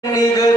你个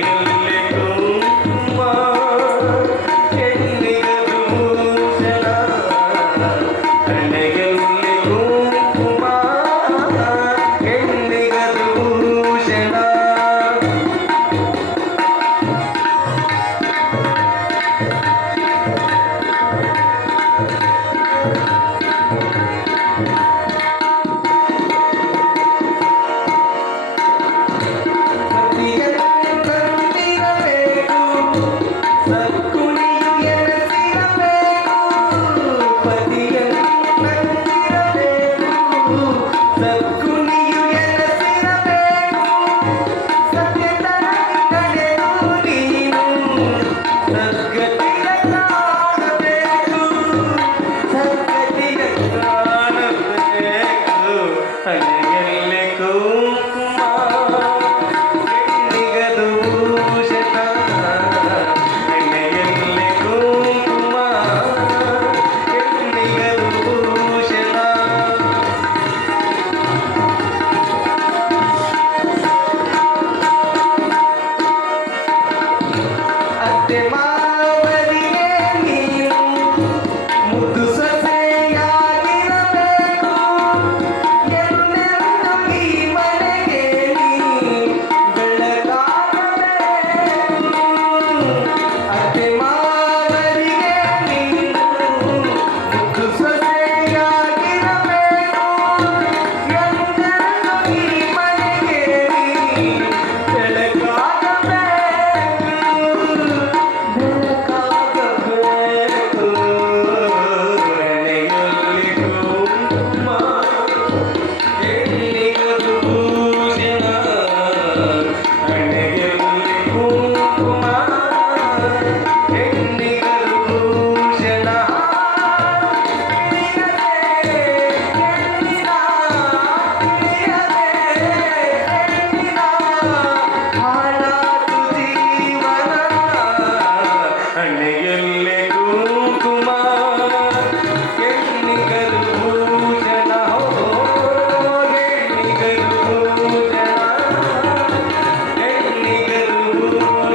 Yeah.